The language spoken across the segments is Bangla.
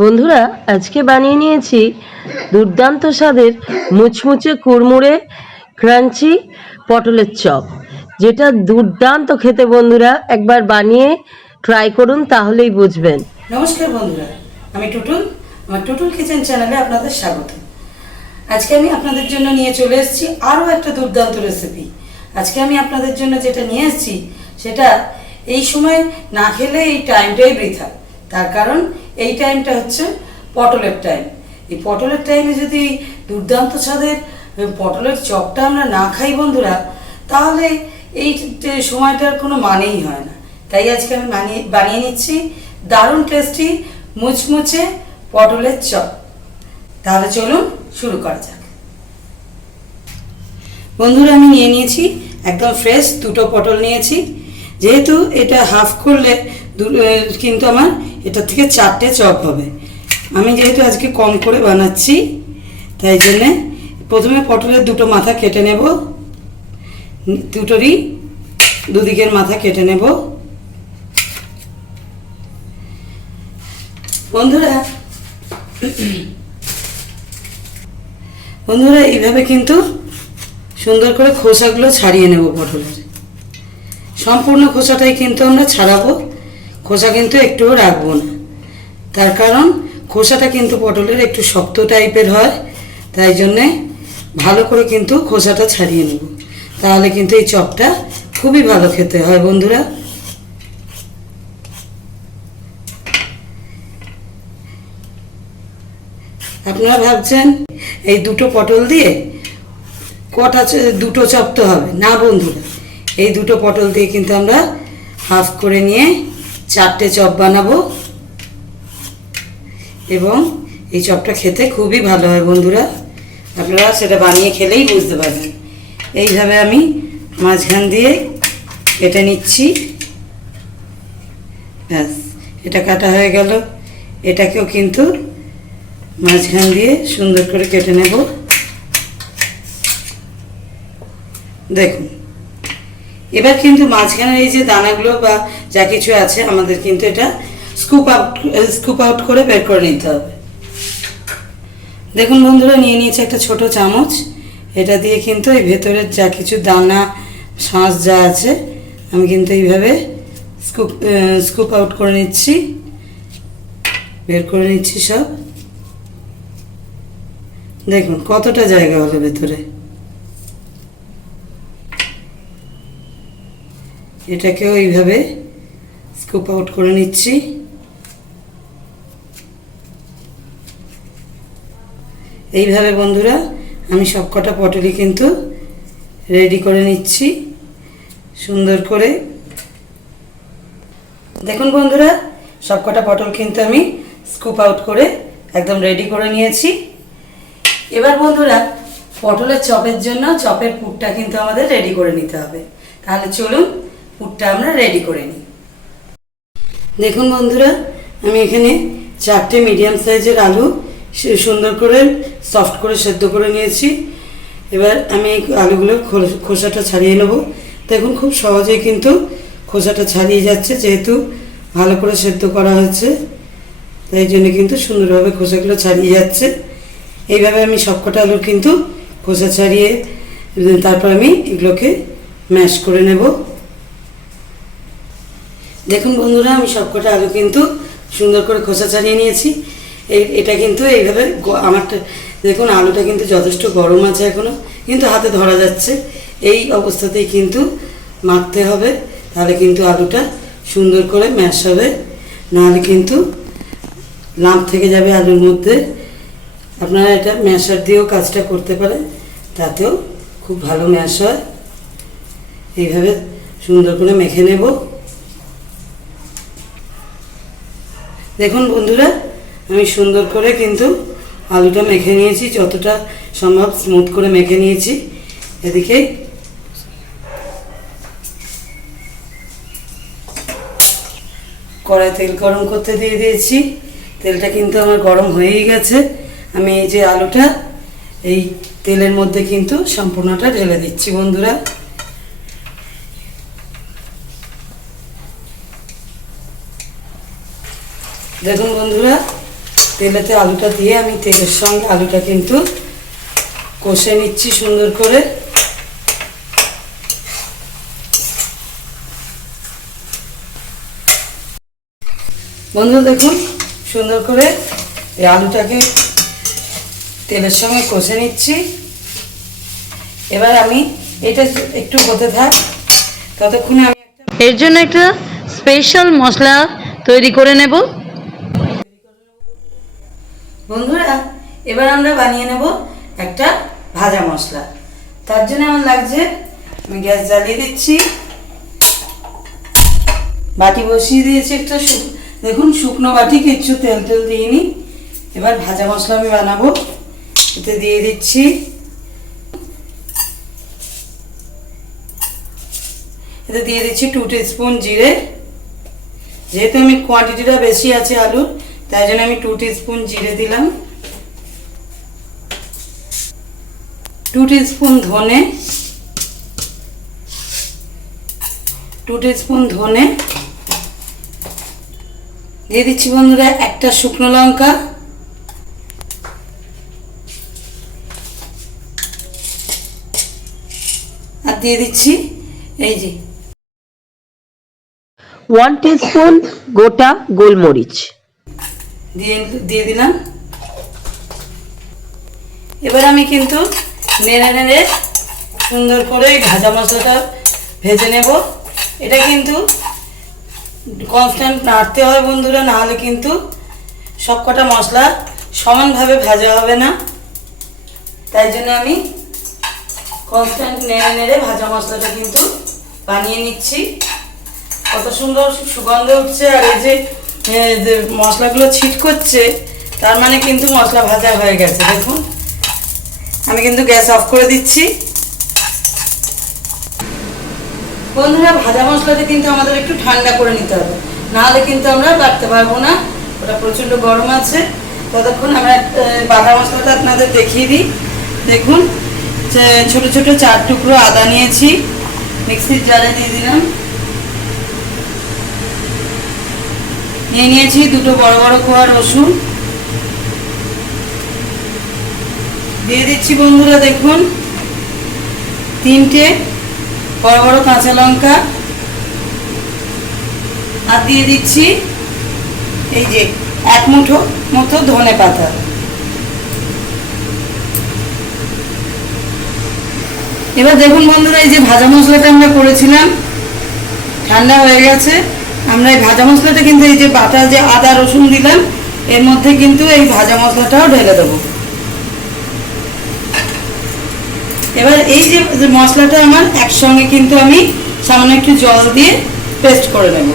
বন্ধুরা, আজকে বানিয়ে নিয়েছি দুর্দান্ত স্বাদের মুচমুচে কুড়মুড়ে ক্রাঞ্চি পটলের চপ, যেটা দুর্দান্ত খেতে। বন্ধুরা, একবার বানিয়ে ট্রাই করুন, তাহলেই বুঝবেন। নমস্কার বন্ধুরা, আমি টুটুল। আমার টুটুল কিচেন চ্যানেলে আপনাদের স্বাগত। আজকে আমি আপনাদের জন্য নিয়ে চলে এসেছি আরও একটা দুর্দান্ত রেসিপি। আজকে আমি আপনাদের জন্য যেটা নিয়ে এসেছি সেটা এই সময় না খেলে এই টাইমটাই বৃথা। তার কারণ এই টাইমটা হচ্ছে পটলের টাইম। এই পটলের টাইমে যদি দুর্দান্ত স্বাদের পটলের চপটা আমরা না খাই বন্ধুরা, তাহলে এই সময়টার কোনো মানেই হয় না। তাই আজকে আমি বানিয়ে নিচ্ছি দারুণ টেস্টি মুচমুচে পটলের চপ। তাহলে চলুন শুরু করা যাক। বন্ধুরা, আমি নিয়ে নিয়েছি একদম ফ্রেশ দুটো পটল নিয়েছি। যেহেতু এটা হাফ করলে কিন্তু আমার এটা থেকে 4টে চপ হবে। আমি যেহেতু আজকে কম করে বানাচ্ছি, তাই জন্যে প্রথমে পটলের দুটো মাথা কেটে নেব। দুটোরই দুদিকের মাথা কেটে নেব। বন্ধুরা এইভাবে কিন্তু সুন্দর করে খোসাগুলো ছাড়িয়ে নেব। পটলের সম্পূর্ণ খোসাটাই কিন্তু আমরা ছাড়াবো, খোসা কিন্তু একটুও রাখবো না। তার কারণ খোসাটা কিন্তু পটলের একটু শক্ত টাইপের হয়, তাই জন্যে ভালো করে কিন্তু খোসাটা ছাড়িয়ে নেব। তাহলে কিন্তু এই চপটা খুবই ভালো খেতে হয়। বন্ধুরা, আপনারা ভাবছেন এই দুটো পটল দিয়ে দুটো চপ তো হবে না। বন্ধুরা, এই দুটো পটল দিয়ে কিন্তু আমরা হাফ করে নিয়ে 4টে চপ বানাবো এবং এই চপটা খেতে খুবই ভালো হয়। বন্ধুরা, আপনারা সেটা বানিয়ে খেলেই বুঝতে পারবেন। এইভাবে আমি মাঝখান দিয়ে কেটে নিচ্ছি। ব্যাস, এটা কাটা হয়ে গেল। এটাকেও কিন্তু মাঝখান দিয়ে সুন্দর করে কেটে নেব। দেখুন, এবার কিন্তু মাঝখানের এই যে দানাগুলো বা যা কিছু আছে আমাদের কিন্তু এটা স্কুপ আউট করে বের করে নিতে হবে। দেখুন বন্ধুরা, নিয়ে নিয়েছে একটা ছোট চামচ। এটা দিয়ে কিন্তু এই ভেতরের যা কিছু দানা শাঁস যা আছে আমি কিন্তু এইভাবে স্কুপ আউট করে নিচ্ছি, বের করে নিচ্ছি সব। দেখুন কতটা জায়গা হলো ভেতরে। এটাকেও এইভাবে স্কুপ আউট করে নিচ্ছি। এইভাবে বন্ধুরা আমি সবকটা পটলই কিন্তু রেডি করে নিচ্ছি সুন্দর করে। দেখুন বন্ধুরা, সবকটা পটল কিন্তু আমি স্কুপ আউট করে একদম রেডি করে নিয়েছি। এবার বন্ধুরা, পটলের চপের জন্য চপের পুরটা কিন্তু আমাদের রেডি করে নিতে হবে। তাহলে চলুন পুরটা আমরা রেডি করে নিই। দেখুন বন্ধুরা, আমি এখানে 4টে মিডিয়াম সাইজের আলু সুন্দর করে সফট করে সেদ্ধ করে নিয়েছি। এবার আমি এই আলুগুলোর খোসাটা ছাড়িয়ে নেব। দেখুন খুব সহজেই কিন্তু খোসাটা ছাড়িয়ে যাচ্ছে, যেহেতু ভালো করে সেদ্ধ করা হয়েছে, তাই জন্য কিন্তু সুন্দরভাবে খোসাগুলো ছাড়িয়ে যাচ্ছে। এইভাবে আমি সবকটা আলুর কিন্তু খোসা ছাড়িয়ে তারপর আমি এগুলোকে ম্যাশ করে নেব। দেখুন বন্ধুরা, আমি সবকটা আলু কিন্তু সুন্দর করে খোসা ছাড়িয়ে নিয়েছি। এটা কিন্তু এইভাবে আমারটা দেখুন, আলুটা কিন্তু যথেষ্ট গরম আছে এখনও, কিন্তু হাতে ধরা যাচ্ছে। এই অবস্থাতেই কিন্তু মাখতে হবে, তাহলে কিন্তু আলুটা সুন্দর করে ম্যাশ হবে, নাহলে কিন্তু লাম্প থেকে যাবে আলুর মধ্যে। আপনারা এটা ম্যাশার দিয়েও কাজটা করতে পারেন, তাতেও খুব ভালো ম্যাশ হয়। এইভাবে সুন্দর করে মেখে নেব। দেখুন বন্ধুরা, আমি সুন্দর করে কিন্তু আলুটা মেখে নিয়েছি, যতটা সম্ভব স্মুথ করে মেখে নিয়েছি। এদিকে কড়াই তেল গরম করতে দিয়ে দিয়েছি। তেলটা কিন্তু আমার গরম হয়েই গেছে। আমি এই যে আলুটা এই তেলের মধ্যে কিন্তু সম্পূর্ণটা ঢেলে দিচ্ছি। বন্ধুরা, দেখুন বন্ধুরা, তেলেতে আলুটা দিয়ে আমি তেলের সঙ্গে আলুটা কিন্তু কষে নিচ্ছি সুন্দর করে। বন্ধুরা দেখুন সুন্দর করে এই আলুটাকে তেলের সঙ্গে কষে নিচ্ছি। এবার আমি এটা একটু হতে থাক, ততক্ষণে আমি এর জন্য একটা স্পেশাল মশলা তৈরি করে নেব। বন্ধুরা এবার আমরা বানিয়ে নেব একটা ভাজা মশলা। তার জন্য আমার লাগছে, আমি গ্যাস জ্বালিয়ে দিচ্ছি, বাটি বসিয়ে দিয়েছি একটা, দেখুন শুকনো বাটি, কিচ্ছু তেল তেল দিইনি। এবার ভাজা মশলা আমি বানাবো, এতে দিয়ে দিচ্ছি এতে দিয়ে দিচ্ছি 2 টিস্পুন জিরে। যেহেতু আমি কোয়ান্টিটিটা বেশি আছে আলুর, তাই জন্য আমি 2 টিস্পুন জিরে দিলাম। 2 টিস্পুন ধনে, 2 টিস্পুন ধনে দিয়ে দিচ্ছি বন্ধুরা। একটা শুকনো লঙ্কা, আর দিয়ে দিচ্ছি এই যে 1 টিস্পুন গোটা গোলমরিচ দিয়ে দিলাম। এবার আমি কিন্তু নেড়ে নেড়ে সুন্দর করে ভাজা মশলাটা ভেজে নেব। এটা কিন্তু কনস্ট্যান্ট নাড়তে হয় বন্ধুরা, না হলে কিন্তু সবকটা মশলা সমানভাবে ভাজা হবে না। তাই জন্য আমি কনস্ট্যান্ট নেড়ে নেড়ে ভাজা মশলাটা কিন্তু বানিয়ে নিচ্ছি। কত সুন্দর সুগন্ধ উঠছে, আর এই যে মশলাগুলো ছিট করছে, তার মানে কিন্তু মশলা ভাজা হয়ে গেছে। দেখুন আমি কিন্তু গ্যাস অফ করে দিচ্ছি। বন্ধুরা ভাজা মশলাটা কিন্তু আমাদের একটু ঠান্ডা করে নিতে হবে, নাহলে কিন্তু আমরা বাটতে পারবো না, ওটা প্রচণ্ড গরম আছে। ততক্ষণ আমরা বাটা মশলাটা আপনাদের দেখিয়ে দিই। দেখুন ছোট ছোট 4 টুকরো আদা নিয়েছি, মিক্সির জারে দিয়ে দিলাম। নিয়েছি 2 বড় বড় কোয়া রসুন, দিয়ে দিচ্ছি বন্ধুরা দেখুন 3টে বড় বড় কাঁচা লঙ্কা, আর দিয়ে দিচ্ছি এই যে 1 মুঠো মতো ধনে পাতা। এবার দেখুন বন্ধুরা, এই যে ভাজা মশলাটা আমরা করেছিলাম ঠান্ডা হয়ে গেছে। আমরা এই ভাজা মশলাটা কিন্তু এই যে বাটা যে আদা রসুন দিলাম, এর মধ্যে কিন্তু এই ভাজা মশলাটাও ঢেলে দেবো। এবার এই যে মশলাটা আমার একসঙ্গে কিন্তু আমি সামান্য একটু জল দিয়ে পেস্ট করে নেব।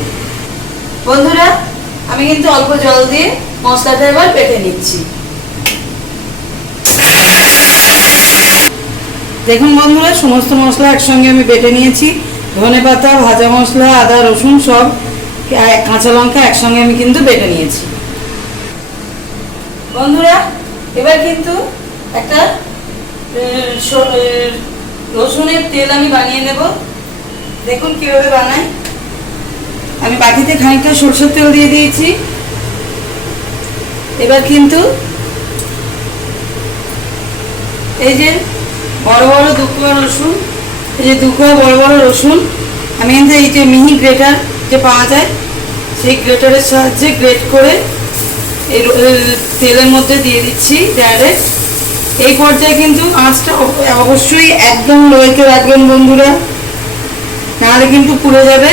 বন্ধুরা আমি কিন্তু অল্প জল দিয়ে মশলাটা এবার বেটে নিচ্ছি। দেখুন বন্ধুরা সমস্ত মশলা একসঙ্গে আমি বেটে নিয়েছি। ধনে পাতা, ভাজা মশলা, আদা রসুন সব, কাঁচা লঙ্কা একসঙ্গে আমি কিন্তু বেটে নিয়েছি। বন্ধুরা এবার কিন্তু একটা রসুনের তেল আমি বানিয়ে নেব। দেখুন কিভাবে বানাই। আমি বাটিতে খানিকটা সরষের তেল দিয়ে দিয়েছি। এবার কিন্তু এই যে বড় বড় 2 কোয়া রসুন, এই যে 2 কোয়া বড় বড় রসুন আমি কিন্তু এই যে মিহি গ্রেটার যে পাওয়া যায়, সেই গ্রেটারের সাহায্যে গ্রেট করে এই তেলের মধ্যে দিয়ে দিচ্ছি ডাইরেক্ট। এই পর্যায়ে কিন্তু আঁচটা অবশ্যই একদম লোতে রাখবেন বন্ধুরা, নাহলে কিন্তু পুড়ে যাবে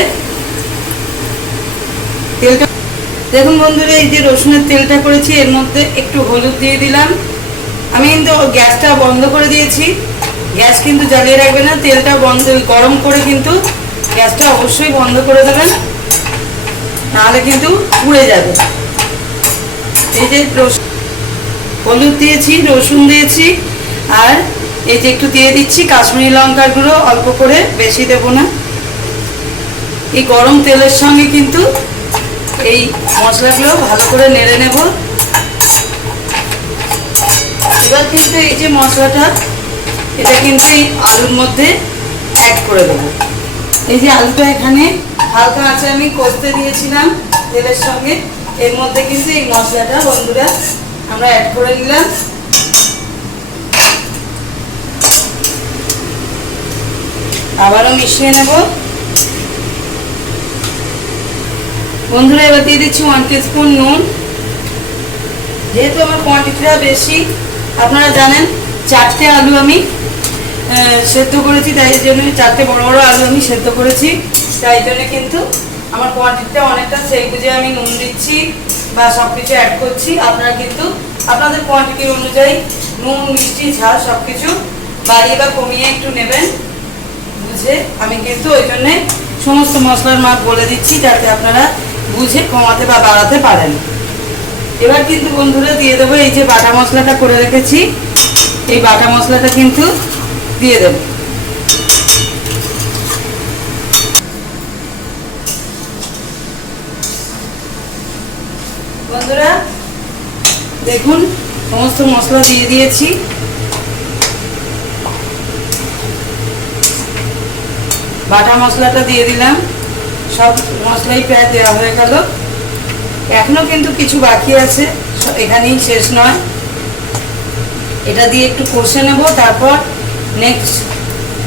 তেলটা। দেখুন বন্ধুরা এই যে রসুনের তেলটা করেছি, এর মধ্যে একটু হলুদ দিয়ে দিলাম। আমি কিন্তু গ্যাসটা বন্ধ করে দিয়েছি, গ্যাস কিন্তু জ্বালিয়ে রাখবে না, তেলটা গরম করে কিন্তু গ্যাসটা অবশ্যই বন্ধ করে দেবেন, নাহলে কিন্তু পুড়ে যাবে। এই যে হলুদ দিয়েছি, রসুন দিয়েছি, আর এই যে একটু দিয়ে দিচ্ছি কাশ্মীরি লঙ্কার গুঁড়ো, অল্প করে, বেশি দেব না। এই গরম তেলের সঙ্গে কিন্তু এই মশলাগুলো ভালো করে নেড়ে নেব। এবার কিন্তু এই যে মশলাটা, এটা কিন্তু এই আলুর মধ্যে অ্যাড করে দেবো। এই যে আলুটা এখানে হালকা আঁচে আমি কষতে দিয়েছিলাম তেলের সঙ্গে, এর মধ্যে কিন্তু এই মশলাটা বন্ধুরা আমরা অ্যাড করে নিলাম। আবারও মিশিয়ে নেব বন্ধুরা। এবার দিয়ে দিচ্ছি 1 টিস্পুন নুন। যেহেতু আমার কোয়ান্টিটিটা বেশি, আপনারা জানেন 4টে আলু আমি সেদ্ধ করেছি, তাই জন্য 4টে বড় বড় আলু আমি সেদ্ধ করেছি, তাই জন্য কিন্তু আমার কোয়ান্টিটিটা অনেকটা, সেই বুঝে আমি নুন দিচ্ছি বা সব কিছু অ্যাড করছি। আপনারা কিন্তু আপনাদের কোয়ান্টিটি অনুযায়ী নুন, মিষ্টি, ঝাল সব কিছু বাড়িয়ে বা কমিয়ে একটু নেবেন বুঝে। আমি কিন্তু ওই জন্যে সমস্ত মশলার মাপ বলে দিচ্ছি, যাতে আপনারা বুঝে কমাতে বা বাড়াতে পারেন। এবার কিন্তু বন্ধুরা দিয়ে দেবো এই যে বাটা মশলাটা করে রেখেছি, এই বাটা মশলাটা কিন্তু দিয়ে দেব। বন্ধুরা দেখুন সমস্ত মশলা দিয়ে দিয়েছি। বাটা মশলাটা দিয়ে দিলাম, সব মশলাই প্রায় দেওয়া হয়ে গেল। এখনো কিন্তু কিছু বাকি আছে, এখানেই শেষ নয়। এটা দিয়ে একটু কষে নেব, তারপর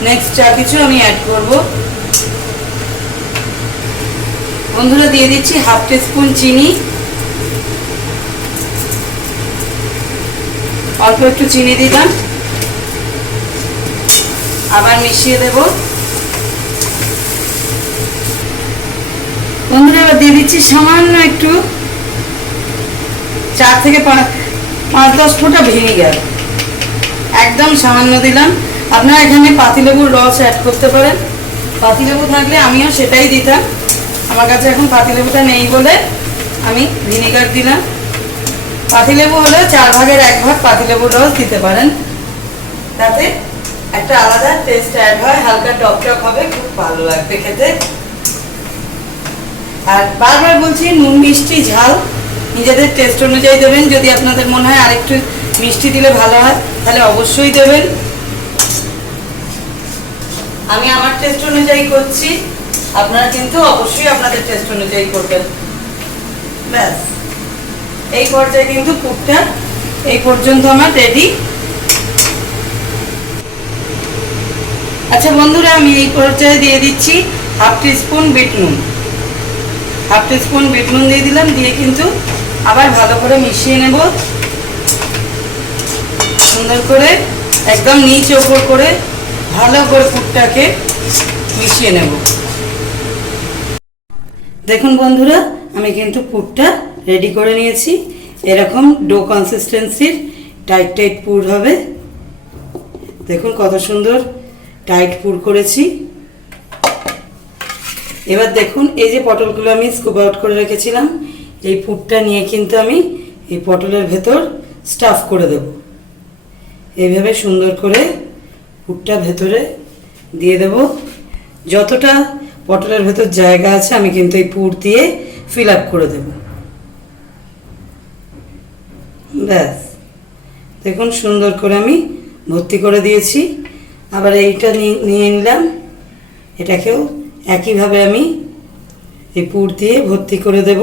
নেক্সট যা কিছু আমি অ্যাড করব। বন্ধুরা দিয়ে দিচ্ছি 1/2 টিস্পুন চিনি, অল্প একটু চিনি দিলাম, আবার মিশিয়ে দেব। বন্ধুরা এবার দিয়ে দিচ্ছি সামান্য একটু 4 থেকে 5-10 ফোঁটা ভিনিগার, একদম সামান্য দিলাম। আপনারা এখানে পাতিলেবুর রস অ্যাড করতে পারেন, পাতিলেবু থাকলে আমিও সেটাই দিতাম। আমার কাছে এখন পাতিলেবুটা নেই বলে আমি ভিনিগার দিলাম। পাতিলেবু হলে 4 ভাগের 1 ভাগ পাতিলেবুর রস দিতে পারেন, তাতে একটা আলাদা টেস্ট অ্যাড হয়, হালকা টক হবে, খুব ভালো লাগবে খেতে। আর বারবার বলছি নুন, মিষ্টি, ঝাল নিজেদের টেস্ট অনুযায়ী দেবেন। যদি আপনাদের মনে হয় আরেকটু মিষ্টি দিলে ভালো হয় তাহলে অবশ্যই দেবেন। আমি আমার টেস্ট অনুযায়ী করছি, আপনারা কিন্তু অবশ্যই আপনাদের টেস্ট অনুযায়ী করবেন। ব্যাস এই পর্যায়ে কিন্তু পুরটা এই পর্যন্ত আমার রেডি। আচ্ছা বন্ধুরা আমি এই পর্যায়ে দিয়ে দিচ্ছি 1/2 টিস্পুন বিট নুন। 1/2 টিস্পুন বিট নুন দিয়ে দিলাম, দিয়ে কিন্তু আবার ভালো করে মিশিয়ে নেব সুন্দর করে, একদম নিচে ওপর করে ভালো করে পুরটাকে মিশিয়ে নেব। দেখুন বন্ধুরা আমি কিন্তু পুরটা রেডি করে নিয়েছি। এরকম ডো কনসিস্টেন্সির টাইট পুর হবে। দেখুন কত সুন্দর টাইট পুর করেছি। এবার দেখুন এই যে পটলগুলো আমি স্কুপ আউট করে রেখেছিলাম, এই পুরটা নিয়ে কিন্তু আমি এই পটলের ভেতর স্টাফ করে দেব। এইভাবে সুন্দর করে পুরটা ভেতরে দিয়ে দেব। যতটা পটলের ভেতর জায়গা আছে আমি কিন্তু এই পুর দিয়ে ফিল আপ করে দেব। ব্যাস দেখুন সুন্দর করে আমি ভর্তি করে দিয়েছি। আবার এইটা নিয়ে নিলাম, এটাকেও একইভাবে আমি এই পুর দিয়ে ভর্তি করে দেব।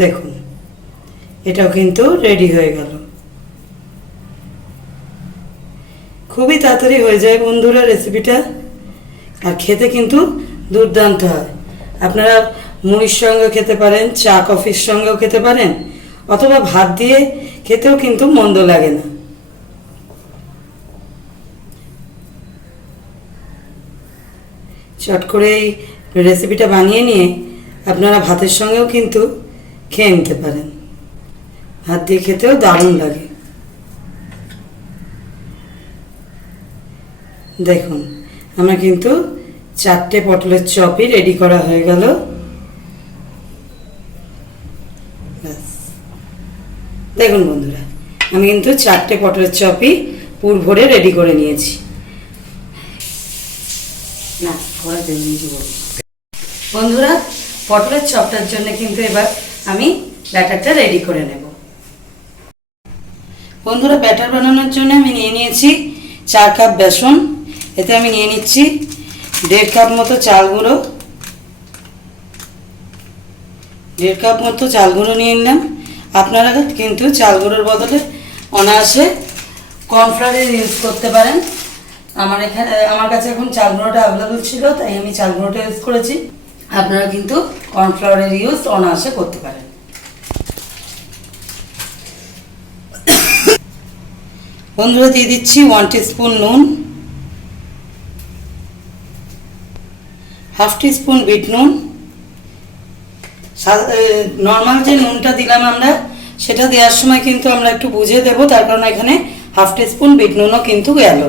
দেখুন এটাও কিন্তু রেডি হয়ে গেল। খুবই তাড়াতাড়ি হয়ে যায় বন্ধুরা রেসিপিটা, আর খেতে কিন্তু দুর্দান্ত হয়। আপনারা মুড়ির সঙ্গে খেতে পারেন, চা কফির সঙ্গেও খেতে পারেন, অথবা ভাত দিয়ে খেতেও কিন্তু মন্দ লাগে না। চট করে এই রেসিপিটা বানিয়ে নিয়ে আপনারা ভাতের সঙ্গেও কিন্তু খেয়ে নিতে পারেন, ভাত দিয়ে খেতেও দারুণ লাগে। দেখুন আমার কিন্তু 4টে পটলের চপই রেডি করা হয়ে গেল। দেখুন বন্ধুরা আমি কিন্তু 4টে পটলের চপই পুর ভরে রেডি করে নিয়েছি। না বন্ধুরা পটলের চপটার জন্য কিন্তু এবার আমি ব্যাটারটা রেডি করে নেব। বন্ধুরা ব্যাটার বানানোর জন্য আমি নিয়ে নিয়েছি 4 কাপ বেসন। এতে আমি নিয়ে নিচ্ছি 1.5 কাপ মতো চাল গুঁড়ো, 1.5 কাপ মতো চাল গুঁড়ো নিয়ে নিলাম। আপনারা কিন্তু চাল গুঁড়োর বদলে অনায়াসে কর্নফ্লাওয়ারের ইউজ করতে পারেন। আমার কাছে এখন চাল গুঁড়োটা অ্যাভেলেবল ছিল, তাই আমি চাল গুঁড়োটা ইউজ করেছি। আপনারা কিন্তু কর্নফ্লাওয়ারের ইউজ অনায়াসে করতে পারেন। বন্ধুরা দিয়ে দিচ্ছি 1 টিস্পুন নুন, 1/2 টিস্পুন বিট নুন। নর্মাল যে নুনটা দিলাম আমরা, সেটা দেওয়ার সময় কিন্তু আমরা একটু বুঝে দেবো, তার কারণ এখানে 1/2 টিস্পুন বিট নুনও কিন্তু গেল।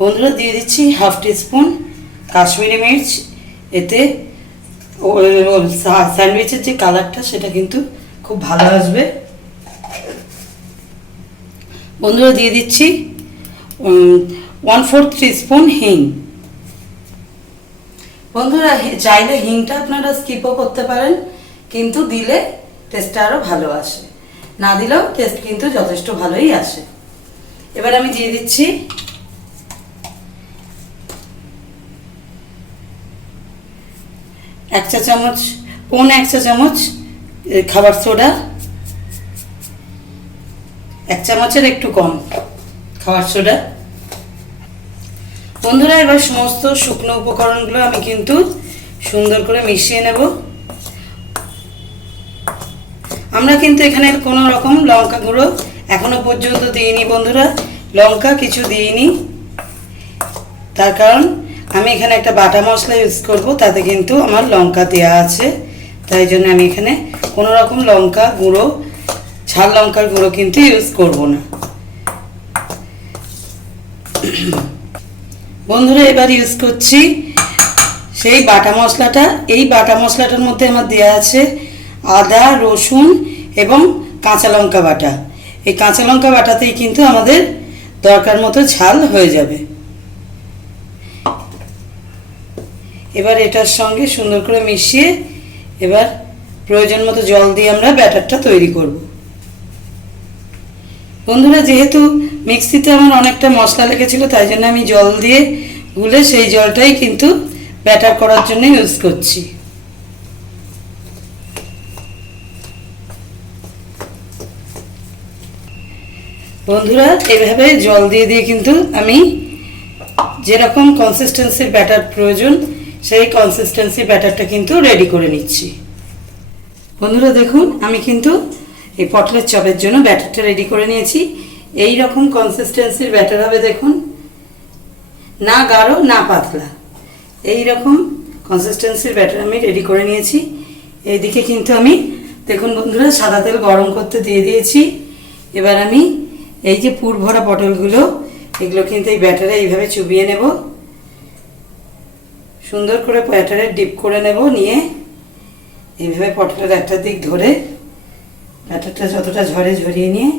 বন্ধুরা দিয়ে দিচ্ছি 1/2 টিস্পুন কাশ্মীরি মির্চ। এতে স্যান্ডউইচের যে কালারটা সেটা কিন্তু খুব ভালো আসবে। বন্ধুরা দিয়ে দিচ্ছি 1/4 টিস্পুন হিং। বন্ধুরা চাইলে হিংটা আপনারা স্কিপও করতে পারেন, কিন্তু দিলে টেস্টটা আরও ভালো আসে, না দিলেও টেস্ট কিন্তু যথেষ্ট ভালোই আসে। এবার আমি দিয়ে দিচ্ছি 1 চা চামচ, 1 চা চামচ খাবার সোডা, 1 চামচের একটু কম খাবার সোডা। বন্ধুরা এবার সমস্ত শুকনো উপকরণগুলো আমি কিন্তু সুন্দর করে মিশিয়ে নেব। আমরা কিন্তু এখানে কোনো রকম লঙ্কা গুঁড়ো এখনো পর্যন্ত দিইনি বন্ধুরা, লঙ্কা কিছু দিইনি, তার কারণ আমি এখানে একটা বাটা মশলা ইউজ করব, তাতে কিন্তু আমার লঙ্কা দেওয়া আছে, তাই জন্য আমি এখানে কোনো রকম লঙ্কা গুঁড়ো, ঝাল লঙ্কার গুঁড়ো কিন্তু ইউজ করব না। বন্ধুরা এবার ইউজ করছি সেই বাটা মশলাটা। এই বাটা মশলাটার মধ্যে আমার দেওয়া আছে আদা, রসুন এবং কাঁচা লঙ্কা বাটা। এই কাঁচা লঙ্কা বাটাতেই কিন্তু আমাদের দরকার মতো ঝাল হয়ে যাবে। এবার এটার সঙ্গে সুন্দর করে মিশিয়ে এবার প্রয়োজন মতো জল দিয়ে আমরা ব্যাটারটা তৈরি করব। বন্ধুরা যেহেতু মিক্সিতে আমার অনেকটা মশলা লেগেছিল, তাই জন্য আমি জল দিয়ে গুলে সেই জলটাই কিন্তু ব্যাটার করার জন্য ইউজ করছি। বন্ধুরা এভাবে জল দিয়ে দিয়ে কিন্তু আমি যেরকম কনসিস্টেন্সির ব্যাটার প্রয়োজন সেই কনসিস্টেন্সির ব্যাটারটা কিন্তু রেডি করে নিচ্ছি। বন্ধুরা দেখুন আমি কিন্তু এই পটলের চপের জন্য ব্যাটারটা রেডি করে নিয়েছি। এই রকম কনসিস্টেন্সির ব্যাটার হবে, দেখুন, না গাঢ় না পাতলা, এই রকম কনসিস্টেন্সির ব্যাটার আমি রেডি করে নিয়েছি। এইদিকে কিন্তু আমি দেখুন বন্ধুরা সাদা তেল গরম করতে দিয়ে দিয়েছি। এবার আমি এই যে পুর ভরা পটলগুলো, এগুলো কিন্তু এই ব্যাটারে এইভাবে চুবিয়ে নেব, সুন্দর করে ব্যাটারে ডিপ করে নেব, নিয়ে এইভাবে পটলের একটা দিক ধরে ব্যাটারটা যতটা ঝরে ঝরিয়ে নিয়ে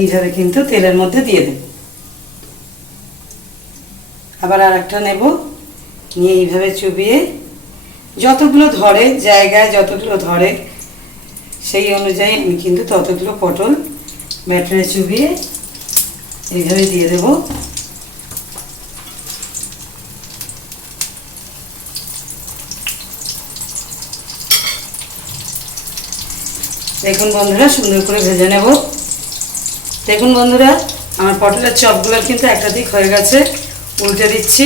এইভাবে কিন্তু তেলের মধ্যে দিয়ে দেব। আবার আর একটা নেব, নিয়ে এইভাবে চুবিয়ে যতগুলো ধরে, জায়গায় যতগুলো ধরে সেই অনুযায়ী আমি কিন্তু ততগুলো পটল ব্যাটারে চুবিয়ে এইভাবে দিয়ে দেব। দেখুন বন্ধুরা সুন্দর করে ভেজে নেব। দেখুন বন্ধুরা আমার পটলের চপগুলো কিন্তু একটা দিক হয়ে গেছে, উল্টে দিচ্ছি।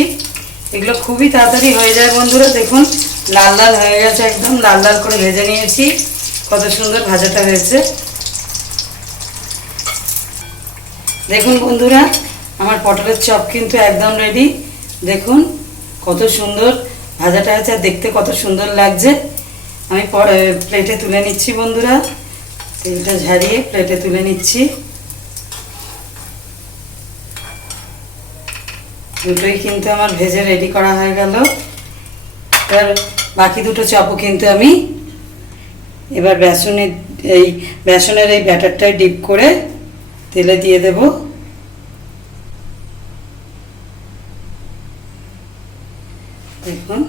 এগুলো খুবই তাড়াতাড়ি হয়ে যায় বন্ধুরা। দেখুন লাল লাল হয়ে গেছে, একদম লাল লাল করে ভেজে নিয়েছি, কত সুন্দর ভাজাটা হয়েছে। দেখুন বন্ধুরা আমার পটলের চপ কিন্তু একদম রেডি। দেখুন কত সুন্দর ভাজাটা হয়েছে, আর দেখতে কত সুন্দর লাগছে। আমি প্লেটে তুলে নিচ্ছি বন্ধুরা, তেলটা ঝারিয়ে প্লেটে তুলে নিচ্ছি। দুটোই কিন্তু আমার ভেজে রেডি করা হয়ে গেল। এবার বাকি দুটো চপও কিন্তু আমি এবার বেসনের এই ব্যাটারটায় ডিপ করে তেলে দিয়ে দেব। দেখুন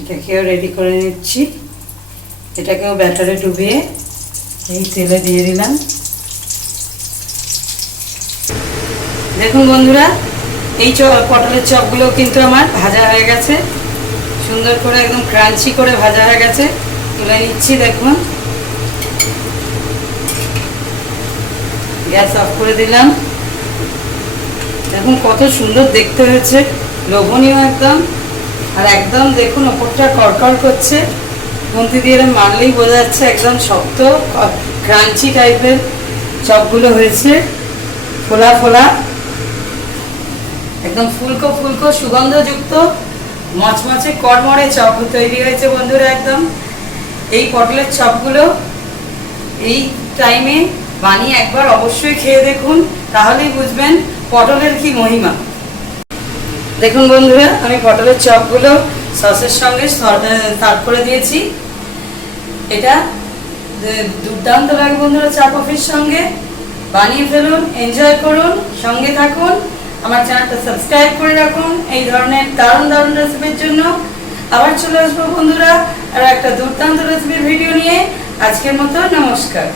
এটাকেও রেডি করে নিচ্ছি। এটাকেও ব্যাটারে ডুবিয়ে এই তেলে দিয়ে দিলাম। দেখুন বন্ধুরা, এই পটলের চপগুলো কিন্তু আমার ভাজা হয়ে গেছে, সুন্দর করে একদম ক্রাঞ্চি করে ভাজা হয়ে গেছে। তুলে নিচ্ছি। দেখুন, গ্যাস অফ করে দিলাম। দেখুন কত সুন্দর দেখতে হয়েছে, লোভনীয় একদম। আর একদম দেখুন ওপরটা কড়কড় করছে, খুন্তি দিয়ে মারলেই বোঝা যাচ্ছে একদম শক্ত ক্রাঞ্চি টাইপের চপগুলো হয়েছে, ফোলা ফোলা, একদম ফুলকো ফুলকো সুগন্ধযুক্ত মচমচে কড়মড়ে চপ তৈরি হয়েছে বন্ধুরা। একদম এই পটলের চপগুলো এই টাইমে বানিয়ে একবার অবশ্যই খেয়ে দেখুন, তাহলেই বুঝবেন পটলের কি মহিমা। দেখুন বন্ধুরা, আমি পটলের চপগুলো সসের সঙ্গে সার্ভ করে দিয়েছি। এটা দুর্দান্ত লাগে বন্ধুরা চা কফির সঙ্গে। বানিয়ে ফেলুন, এনজয় করুন, সঙ্গে থাকুন, আমার চ্যানেলটা সাবস্ক্রাইব করে রাখুন এই ধরনের দারুণ দারুণ রেসিপির জন্য। আবার চলে আসবো বন্ধুরা আর একটা দুর্দান্ত রেসিপির ভিডিও নিয়ে। আজকের মতো নমস্কার।